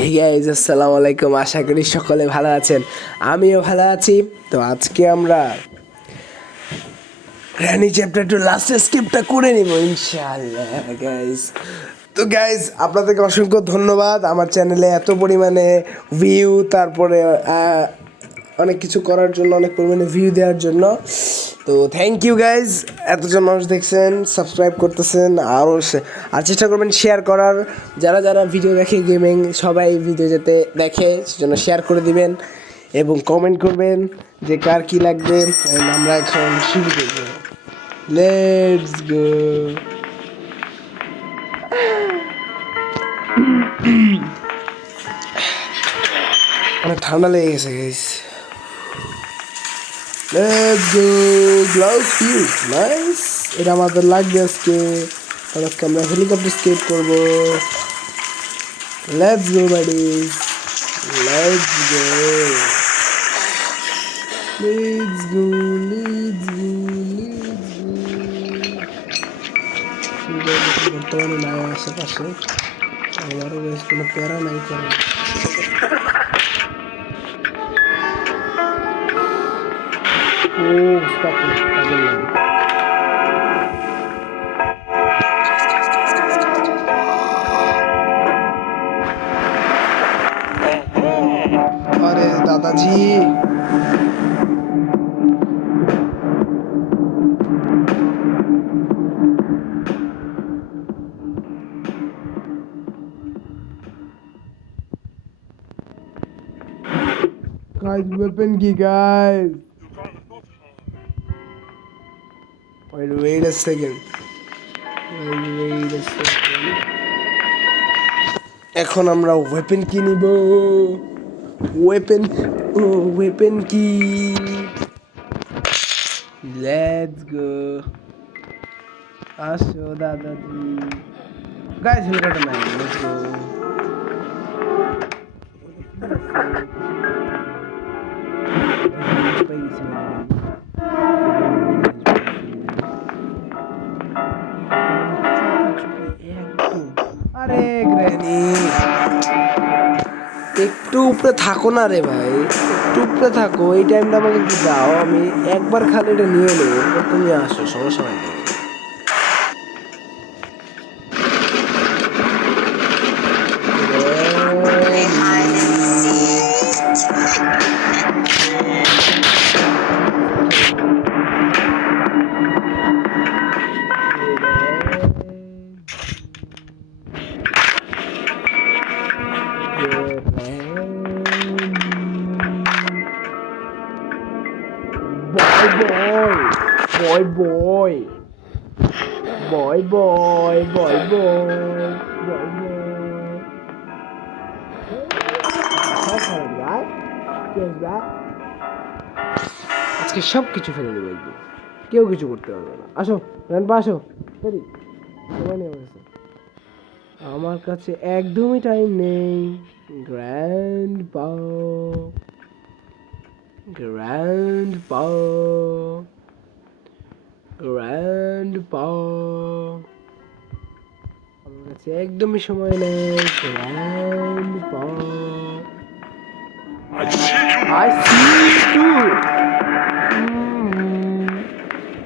Hey guys, আসসালামু আলাইকুম। আশা করি সকলে ভালো আছেন, আমিও ভালো আছি। তো আজকে আমরা রানি চ্যাপ্টার 2 লাস্টের স্কিপটা করে নিব ইনশাআল্লাহ গাইজ। তো গাইজ, আপনাদেরকে অসংখ্য ধন্যবাদ আমার চ্যানেলে এত পরিমাণে ভিউ, তারপরে অনেক কিছু করার জন্য, অনেক পরিমাণে ভিউ দেওয়ার জন্য। তো থ্যাংক ইউ গাইজ। এতজন মানুষ দেখছেন, সাবস্ক্রাইব করতেছেন, আরও আর চেষ্টা করবেন শেয়ার করার। যারা যারা ভিডিও দেখে গেমিং, সবাই ভিডিও যাতে দেখে সেজন্য শেয়ার করে দিবেন এবং কমেন্ট করবেন যে কার কী লাগবে। আমরা এখন শুরু করব। Let's go. অনেক ঠান্ডা লেগে গেছে গাইস। Let's go. গ্লাউস ফিউজ নাইস, এটা আমাদের লাগবে আজকে। আর আজকে আমরা হেলিকপ্টার স্কেপ করবো। Let's go buddies, let's go, let's go, let's go, let's go. বর্তমানে নাই আশেপাশে, আমারও বেশ কোনো প্যারা নাই কারণ ও স্টপ পাগল লাগে। আরে দাদাজি, guys, weapon ki guys. Wait a second. Wait a second. এখন আমরা ওয়েপেন কি নিব? ওয়েপেন কি? Let's go. আসো দাদাজি। গাইস, হেলিকপ্টার নাই। Let's go. আরে গ্র্যানি, একটু উপরে থাকো না রে ভাই, একটু উপরে থাকো। এই টাইমটা আমাকে একটু দাও, আমি একবার খালি এটা নিয়ে নেই, এরপর তুমি আসো, সমস্যা নাই। Boy, boy, boy, boy, boy, boy, boy, boy. আজকে সব কিছু ফেলে দেবো একদম, কেউ কিছু করতে পারবে না। আসো রানপা, আসো। সময় নেই আমার কাছে, আমার কাছে একদমই টাইম নেই। গ্র্যান্ড পাও, গ্র্যান্ড পাও, গ্র্যান্ড পাও, আমার কাছে একদমই সময় নেই। গ্র্যান্ড পাও, I see you.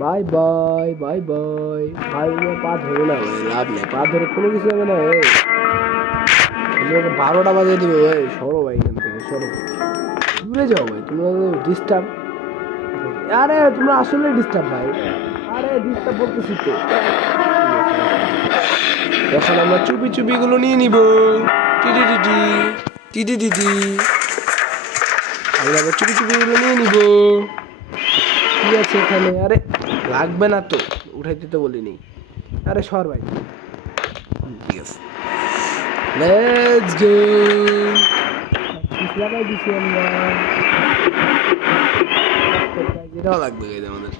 By bye, bye by ভাই। পা ধরে না ভাই, লাভ নেই, পা ধরে কোনো কিছু হবে না ভাই। 12টা বাজিয়ে দিবে ভাই। সরো ভাই, এখান থেকে সরো, দূরে যাও ভাই, তোমরা ডিস্টার্ব। আরে তোমরা আসলে ডিস্টার্ব ভাই। আরে ডিস্টার্ব বলতেছি তো। এখন আমরা চুপি চুপি গুলো নিয়ে নিব। টিডি টিডি টিডি, আমরা চুপি চুপি গুলো নিয়ে নিব। কি আছে এখানে? আরে লাগবে না তো, উঠাইতে তো বলিনি। আরে সর ভাই। ঠিক আছে, লেটস গো। লাগাই দিছি আমরা। যেটাও লাগবে গাইজ, আমাদের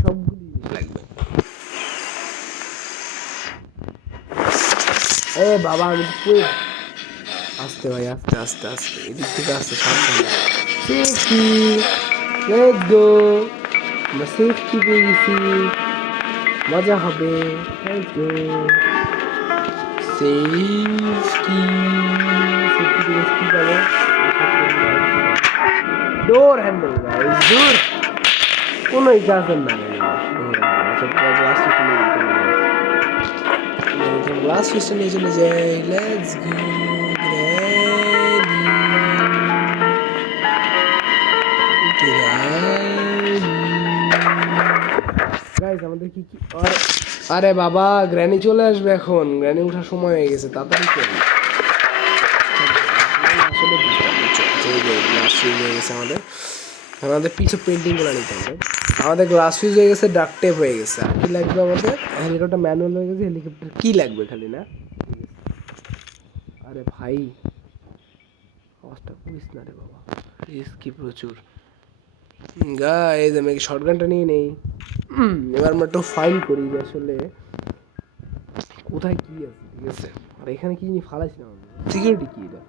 সবগুলি লাগবে। এ বাবা, আমি তো আস্তে ভাই, আস্তে আস্তে আস্তে, এদিক থেকে আস্তে, সাবধানে। Safety, let's go. আমরা সেফটি পেয়ে গেছি, মজা হবে। Let's go. সেফটি, সেফটি কি পাবো ডোর হ্যান্ডেল গাইস দূর কোনোই কাজের না গ্লাস পিস্টন নিয়ে চলে যাই লেটস গো গাইস আমাদের কি কি আরে বাবা গ্র্যানি চলে আসবে এখন গ্র্যানি ওঠার সময় হয়ে গেছে তাড়াতাড়ি চল আসলে আমাদের পিছু পেন্টিং করে নিতে হবে আমাদের গ্লাস ফিউজ হয়ে গেছে ডাক টেপ হয়ে গেছে আর কি লাগবে আমাদের হেলিকপ্টার ম্যানুয়াল হয়ে গেছে হেলিকপ্টার কি লাগবে খালি না আরে ভাই আওয়াজটা করিস না রে বাবা রিস্কি প্রচুর গাইস আমি শর্টগানটা নিয়ে নেই এবার আমরা একটু ফাইন করি যে আসলে কোথায় কি আছে ঠিক আছে আর এখানে কি নিয়ে ফালাইছি না সিকিউরিটি কি এটা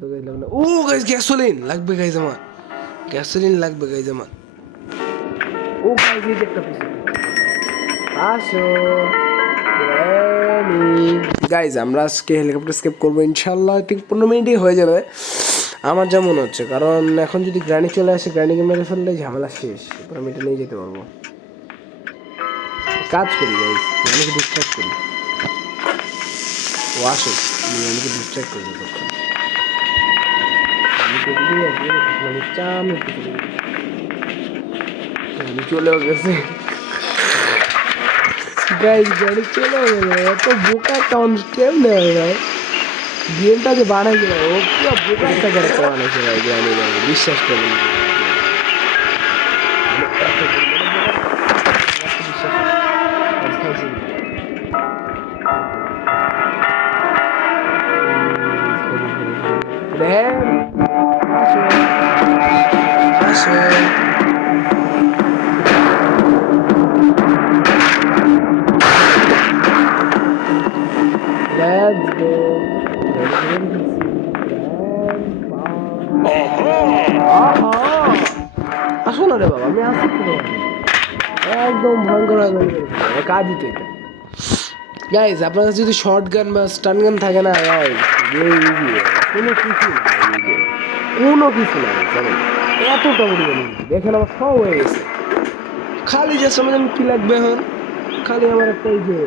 তো গাইস লাগবে না ও গাইস গ্যাসোলিন লাগবে গাইস আমার গ্যাসোলিন লাগবে গাইস আমার ও গাইস এই একটা পিছনে আসো গাইস আমরা আজকে হেলিকপ্টার স্কেপ করবো ইনশাল্লাহ ঠিক 15 মিনিটই হয়ে যাবে আমার যা মনে হচ্ছে কারণ এখন যদি গ্র্যানি চলে আসে গ্র্যানিকে মেরে ফেললে ঝামেলা শেষ এবার আমি এটা নিয়ে যেতে পারবো কাজ করি গাইস গ্র্যানিকে ডিস্ট্র্যাক্ট করি ও আসো গ্র্যানিকে ডিস্ট্র্যাক্ট করি তখন আমি চলেও গেছে গাইস গাড়ি চলেও গেছে এত বোকা কাউন্ট কেমনে হয় ভাই গেমটা যে বানাইছে ও পুরো বোকা একটা ক্যারেক্টার বানাইছে ভাই গ্র্যানি বিশ্বাস করুন Let's go. আসো না রে বাবা আমি আসি একদম ভয়ঙ্কর কাজই তো এটা গাইজ আপনার কাছে যদি শর্ট গান বা স্টান গান থাকে না কোনো কিছু না কোনো কিছু না এতটা বড় দেখেন আমার সব হয়ে গেছে খালি জাস্ট আমার কি লাগবে এখন খালি আমার একটা এই যে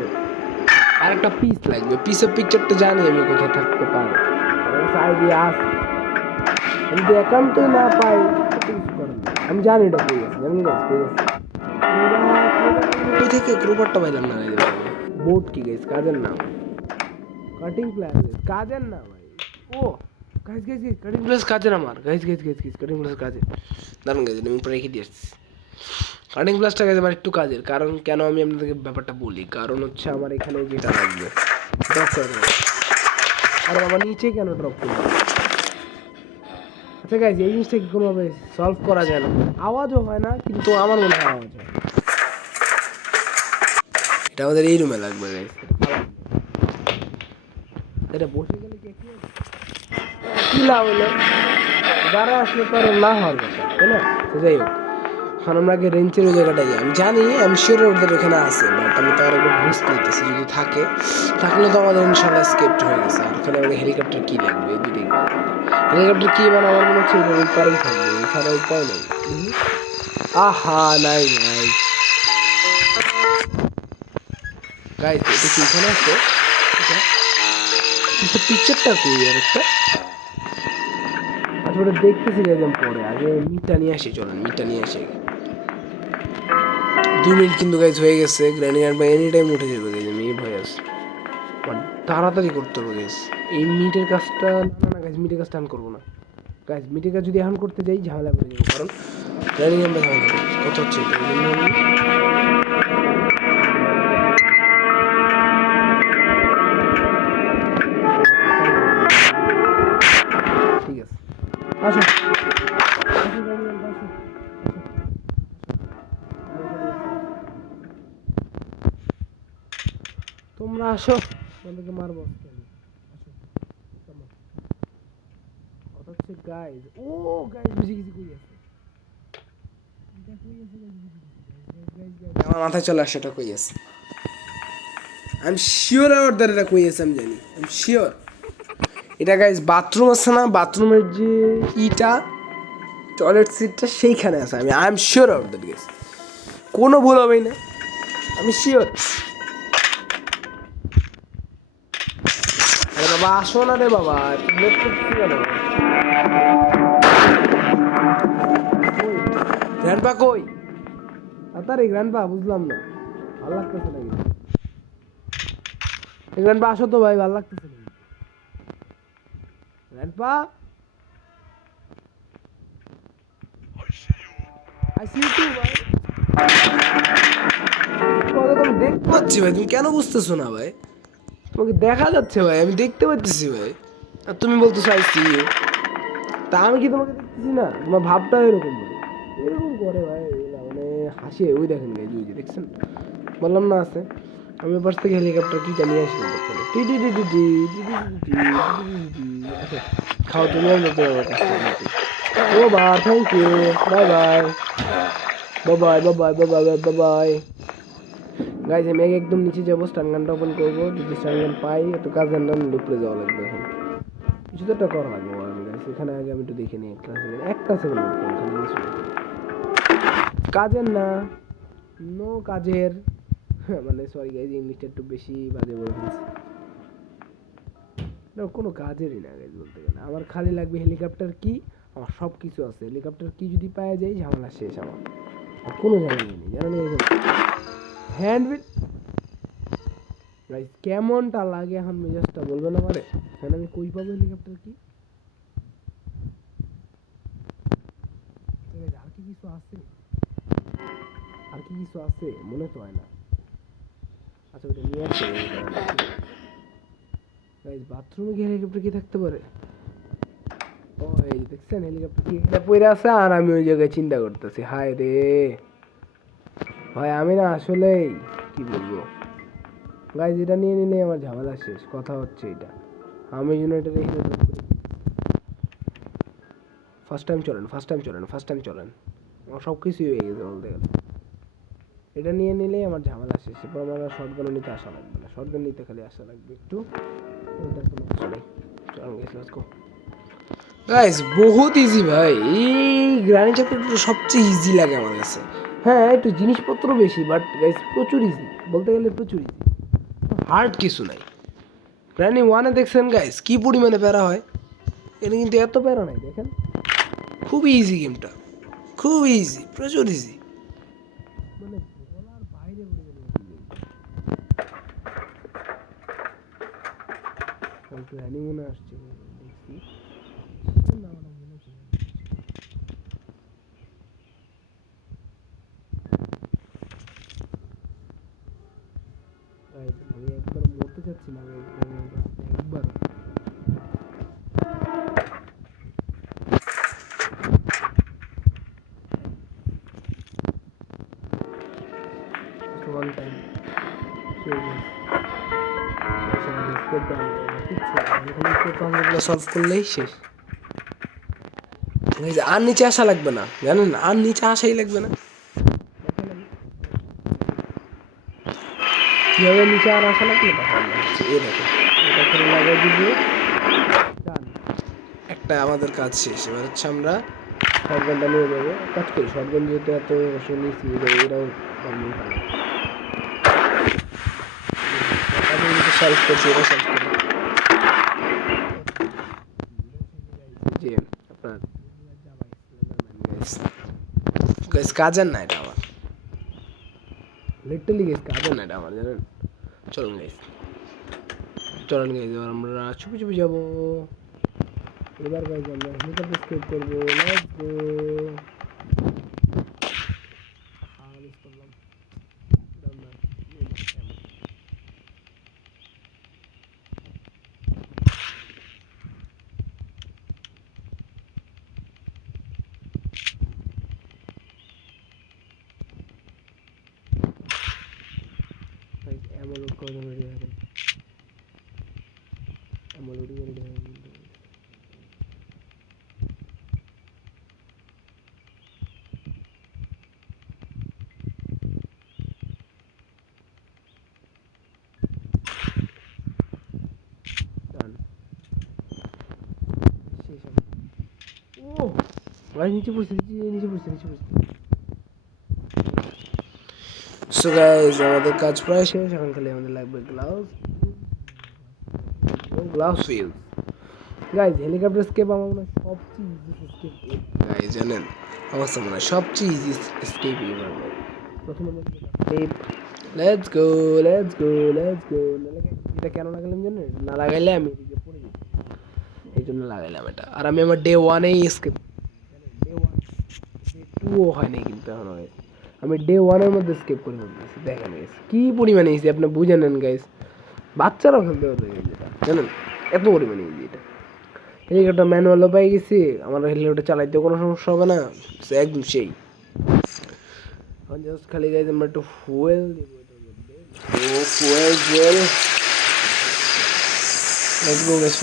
আর একটা পিস লাগবে পিসের পিকচারটা জানি আমি কোথায় থাকতে পারে আইডিয়া আছে আমি যদি একান্তই না পাই আমি জানি এটা পেয়ে গেছি জানি গাছ পেয়ে গেছি ওই থেকে ক্রোবারটা পাইলাম না বোট কি গাইস কাজের নাম কাটিং প্ল্যান কাজের না ভাই ও গাইস গাইস কাটিং প্লাস কাজের আমার guys guys guys guys cutting plus কাজের দারুণ গাইস আমি উপরে রেখে দিয়েছি কাটিং প্লাসটা গাইস আমার একটু কাজের কারণ কেন আমি আপনাদেরকে ব্যাপারটা বলি কারণ হচ্ছে আমার এখানে যেটা লাগবে ড্রপ করে দেবো আর আমার নিচে কেন ড্রপ করবো আচ্ছা গাইস এই জিনিসটা কি কোনোভাবে সলভ করা যায় না আওয়াজও হয় না কিন্তু আমার মনে হয় আওয়াজ হয় এটা আমাদের এই রুমে লাগবে গাইস এটা বসে গেলে কি লাভ হলো যারা আসলে তো আর না হওয়ার কথা তাই না তো যাই হোক এখন আমরা আগে রেঞ্চের ওই জায়গাটায় যাই আমি জানি আমি শিওর ওদের ওখানে আছে বাট আমি তো আর একবার রিস্ক নিতেছি যদি থাকে থাকলে তো আমাদের ইনশাল্লাহ স্কেপড হয়ে গেছে আর ওখানে আমাদের হেলিকপ্টার কি লাগবে এই দুটোই হেলিকপ্টার কি মানে আমার মনে হচ্ছে ওই পারেই থাকবে এছাড়া উপায় নেই আহা নাই নাই গাইস এটা কি এখানে আছে এটা পিকচারটা কই আর একটা আচ্ছা ওটা দেখতেছি একদম পরে আগে মিটটা নিয়ে আসি চলেন মিটটা নিয়ে আসি 2 মিনিট কিন্তু গাইস হয়ে গেছে গ্র্যানি আর বাই এনি টাইম উঠে যাবে গাইস আমি ভয় আছে তাড়াতাড়ি করতে হবে গাইস এই মিটের কাজটা না গাইস মিটের কাজটা আমি করবো না গাইস মিটের কাজ যদি এখন করতে যাই ঝামেলা করে যাবো কারণ গ্র্যানি আমরা ঝামেলা কত হচ্ছে ঠিক আছে আসো তোমরা আসো তোমাদেরকে মারবো কথা হচ্ছে গাইজ ও গাইজ বুঝে গেছি কই আছে আমার মাথায় চলে আসে এটা কই আছে আই এম শিওর ওর দ্বারা এটা কই আছে আমি জানি আই এম শিওর এটা গাইস বাথরুম আছে না, বাথরুমের যে ইটা টয়লেট সিটটা সেইখানে আছে। I am sure of that guys, কোনো ভুল হবেই না, আমি শিওর। আরে বাবা আসো না রে বাবা, লেট করছি কেন? গ্র্যান্ডপা কই? তাড়াতাড়ি গ্র্যান্ডপা, বুঝলাম না, ভালো লাগতেছে নাকি? গ্র্যান্ডপা আসো তো ভাই, ভালো লাগতেছে নাকি? Grandpa I see you too ভাই। তোমাকে আমি দেখতে পাচ্ছি ভাই, তুমি কেন বুঝতেছো না ভাই? তোমাকে দেখা যাচ্ছে ভাই, আমি দেখতে পাচ্ছি ভাই, আর তুমি বলতেছো আই সি ইউ। তা আমি কি তোমাকে দেখতেছি না? তোমার ভাবটা এরকম ভাই, এরকম করে ভাই, মানে হাসি। ওই দেখেন ভাই, ওই যে দেখছেন, বললাম না আছে। আমি পাশ থেকে হেলিকপ্টার কিটা নিয়ে আসলাম, দেখছেন টি টি টি টি টি টি টি টি। আচ্ছা খাও তুমি, আমি যেতে আমার কাছ থেকে। ও বা thank you, bye bye bye bye bye bye bye bye. Guys আমি একদম নিচে যাবো, স্টান গানটা ওপেন করবো, যদি স্টান গান পাই একটু কাজের নাম উপরে যাওয়া লাগবে। এখন কিছু তো একটা করা লাগবে গাইজ, এখানে আগে আমি একটু দেখে নিই একটা সেকেন্ড কাজের না, নো কাজের, মানে সরি গাইজ ইংলিশটা একটু বেশি বাজে বলে ফেলছি। কোনো কাজেরই না গাইজ বলতে গেলে, আমার খালি লাগবে হেলিকপ্টার কি, আমার সব কিছু আছে, হেলিকপ্টার কি যদি পাওয়া যায় ঝামেলা শেষ আমার, আর কোনো ঝামেলা নেই জানেন। হ্যান্ডবিল গাইস কেমনটা লাগে এখন মেজাজটা বলবেন আমারে? এখন আমি কই পাবো হেলিকপ্টার কি? আর কি কিছু আছে? আর কি কিছু আছে মনে তো হয় না। আচ্ছা ওটা নিয়ে আসছে গাইস, বাথরুমে গিয়ে হেলিকপ্টার কি থাকতে পারে? ও এই দেখছেন হেলিকপ্টার কি এটা পড়ে আছে, আর আমি ওই জায়গায় চিন্তা করতেছি। হায় রে ভাই, আমি না আসলেই কি বলবো গাইস, এটা নিয়ে নিলে আমার ঝামেলা শেষ। কথা হচ্ছে এটা, আমি যেন এটা রেখে করি। ফার্স্ট টাইম চলেন, ফার্স্ট টাইম চলেন, ফার্স্ট টাইম চলেন, আমার সব কিছুই হয়ে গেছে বলতে গেলে। এটা নিয়ে নিলেই আমার ঝামেলা শেষ, এরপর আমার আর শর্টগানও নিতে আসা লাগবে না, শর্টগান নিতে খালি আসা লাগবে একটু। ওটার কোনো কিছু নেই, চলেন গাইস লেটস গো। গাইস বহুত ইজি ভাই, এই গ্রানি চ্যাপ্টারটা সবচেয়ে ইজি লাগে আমার কাছে। হ্যাঁ একটু জিনিসপত্র বেশি, বাট গাইস প্রচুর ইজি, বলতে গেলে প্রচুর ইজি, হার্ড কিছু নাই। গ্রানি ওয়ানে দেখছেন গাইস কি পরিমাণে প্যারা হয়, এটা কিন্তু এত প্যারা নাই দেখেন, খুবই ইজি গেমটা, খুব ইজি, প্রচুর ইজি, মানে বলার বাইরে একটু অ্যানিমনে আসছে দেখছি না, ওটা মনে হচ্ছে আমি একবার মরতে চাচ্ছি না, একবার ওয়ান টাইম সলভ করলেই শেষ। আর নিচে আসা লাগবে না জানেন, আর নিচে আসাই লাগবে না। কিভাবে নিচে আর আসা লাগবে না, এই দেখো এটা করে লাগাই দিব, একটা আমাদের কাজ শেষ। এবার হচ্ছে আমরা শর্টগানটা নিয়ে যাবো, কাজ করি শর্টগান যেহেতু এত নিয়েছি, এটাও সলভ করছি, এটা সলভ করি যে আপনার কাজের না এটা আমার, লিটারালি গাইস কাজের না এটা আমার জানেন। চলুন গাইস, চলুন গাইস এবার আমরা চুপি চুপি যাবো। এবার গাইস আমরা হেলিকপ্টার স্কেপ করবো, লেটস গো। অ্যামোলেড করে রেডি হয়ে অ্যামোলেড রেডি হয়ে ডান। ভাই নিচে পড়ছে সো গাইস আমাদের কাজ প্রায় শেষ, এখন খালি আমাদের লাগবে gloves feel. Guys helicopter escape আমার মনে হয় সবচেয়ে ইজি স্কেপ। গাইস জানেন আমার মনে হয় সবচেয়ে ইজি স্কেপ এভার। প্রথমে স্কেপ, লেটস গো। এটা কেন লাগালাম জানেন? না লাগাইলে আমি এদিকে পড়ে যেতাম, এই জন্য লাগাইলাম এটা। আর আমি আমার ডে ওয়ানেই স্কেপ, ডে ওয়ান ডে টুও হয়নি কিন্তু এখন হয়। আমি ডে ওয়ানের মধ্যে স্কেপ করে ফেলতেছি। দেখেন গাইস কী পরিমাণে ইজি, আপনি বুঝে নেন গাইস, বাচ্চারাও খেলতে পারবে যেটা জানেন, এত পরিমাণে ইজি এটা। হেলিকপ্টার ম্যানুয়ালও পাই গেছি, আমার হেলিকপ্টার চালাইতেও কোনো সমস্যা হবে না, একদম সেই। এখন জাস্ট খালি গাইস আমরা একটু ফুয়েল দিব এটার মধ্যে। ও fuel let's go guys,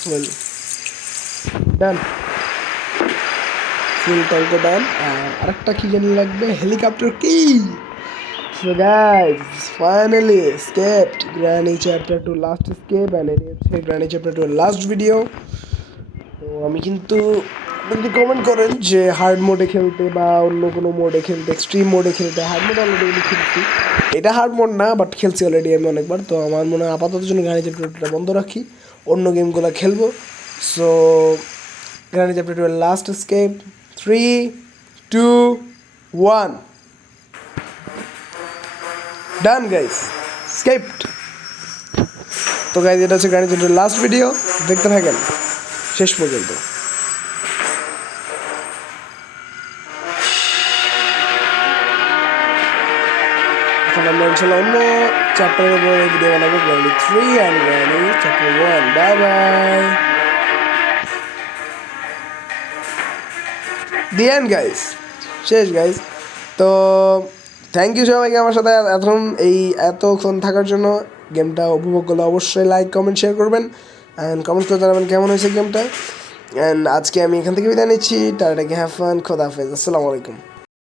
fuel done, full ট্যাঙ্কও ডান। আর আরেকটা কি জানি লাগবে, হেলিকপ্টার কি। So guys, finally escaped Granny Chapter 2 last escape, and it is Granny Chapter 2 last video. তো আমি কিন্তু যদি কমেন্ট করেন যে হার্ড মোডে খেলতে বা অন্য কোনো মোডে খেলতে, এক্সট্রিম মোডে খেলতে, হার্ড মোড অলরেডি খেলছি, এটা হার্ড মোড না বাট খেলছি অলরেডি আমি অনেকবার। তো আমার মনে হয় আপাতত জন্য গ্রানি চ্যাপ্টার 2টা বন্ধ রাখি, অন্য গেমগুলো খেলবো। So granny chapter 2 last escape, 3, 2, 1 ডান গাইস, স্কেপড। তো গাইস এটা হচ্ছে গ্রানি চ্যাপ্টার লাস্ট ভিডিও, দেখতে থাকেন শেষ পর্যন্ত। এখন আমরা ইনশাল্লাহ অন্য চ্যাপ্টারের উপরে ভিডিও বানাবো, granny 3 and granny chapter 1। Bye bye, the end guys, শেষ গাইস। তো থ্যাংক ইউ সবাইকে আমার সাথে এতক্ষণ থাকার জন্য। গেমটা উপভোগ করলে অবশ্যই লাইক কমেন্ট শেয়ার করবেন, অ্যান্ড কমেন্ট করে জানাবেন কেমন হয়েছে গেমটা। অ্যান্ড আজকে আমি এখান থেকে বিদায় নিচ্ছি। টাটাকে হ্যাভ ফান, খোদা হাফেজ, আসসালামু আলাইকুম।